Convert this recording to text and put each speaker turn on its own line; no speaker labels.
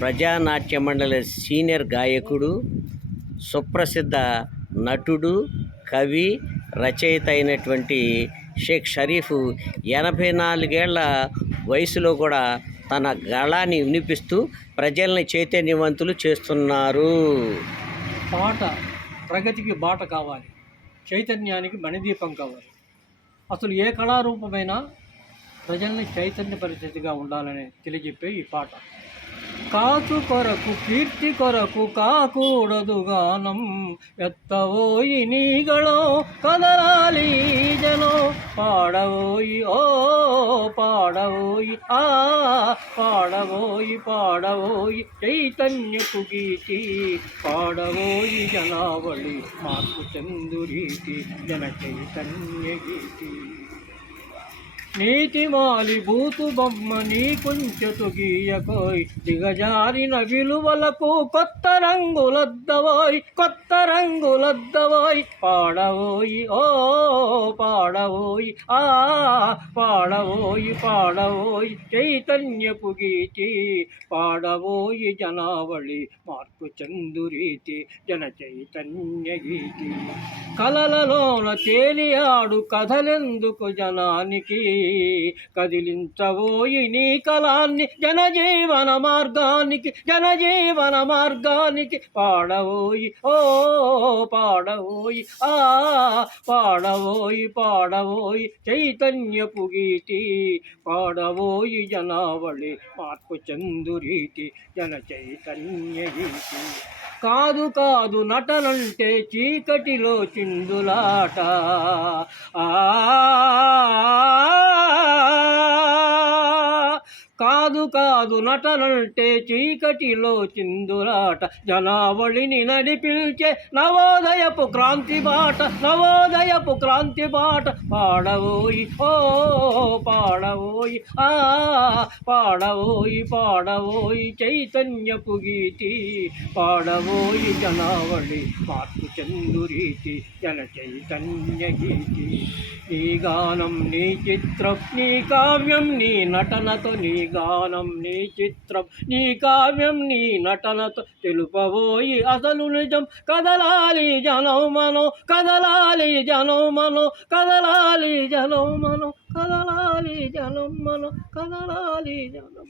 ప్రజానాట్య మండలి సీనియర్ గాయకుడు సుప్రసిద్ధ నటుడు కవి రచయిత అయినటువంటి షేక్ షరీఫ్ ఎనభై నాలుగేళ్ళ వయసులో కూడా తన గళాన్ని వినిపిస్తూ ప్రజల్ని చైతన్యవంతులు చేస్తున్నారు.
పాట ప్రగతికి బాట కావాలి చైతన్యానికి మణిదీపం కావాలి. అసలు ఏ కళారూపమైనా ప్రజల్ని చైతన్య పరిస్థితిగా ఉండాలని తెలియజెప్పే ఈ పాట. కాచు కొరకు కీర్తి కొరకు కాకూడదు గానం. ఎత్తవోయి నీగళో కదలాలి జనో పాడవోయి ఓ పాడవోయి ఆ పాడవోయి పాడవోయి చైతన్యపు గీతి. పాడవోయి జనావళి మాకు చందురీతి జన చైతన్య గీతి. నీతి మాలి భూతు బొమ్మ నీ కొంచెతు గీయకోయ్. దిగజారిన విలువలకు కొత్త రంగులద్దవోయ్ కొత్త రంగులద్దవోయ్. పాడవోయి ఓ పాడవోయి ఆ పాడవోయి పాడవోయి. చైతన్యపు గీతి పాడవోయి జనావళి మార్పు చందురీతి జన చైతన్య గీతి. కలలలోన తేలియాడు కథలెందుకు జనానికి? కదిలించబోయి నీ కళాన్ని జనజీవన మార్గానికి జనజీవన మార్గానికి పాడవోయి ఓ పాడవోయి ఆ పాడవోయి పాడవోయి చైతన్యపు గీతి పాడవోయి జనావళి మార్పు చందురీతి జన చైతన్య గీతి కాదు కాదు నటనంటే చీకటిలో చిందులాట ఆ కాదు కాదు నటనంటే చీకటిలో చిందులాట. జనావళిని నడిపించే నవోదయపు క్రాంతి బాట నవోదయపు క్రాంతి బాట. పాడవోయి ఓ పాడవోయి ఆ పాడవోయి పాడవోయి చైతన్యపు గీతి. పాడవోయి జనావళి మార్పు చందురీతి జన చైతన్య గీతి. నీ గానం నీ చిత్రం నీ కావ్యం నీ నటనతో నీ గానం నీ చిత్రం నీ కావ్యం నీ నటనతో తెలుపబోయి అసలు నిజం. కదలాలి జనం మనో కదలాలి జనం మనో కదలాలి జనం మనో కదలాలి జనం మనో కదలాలి జనం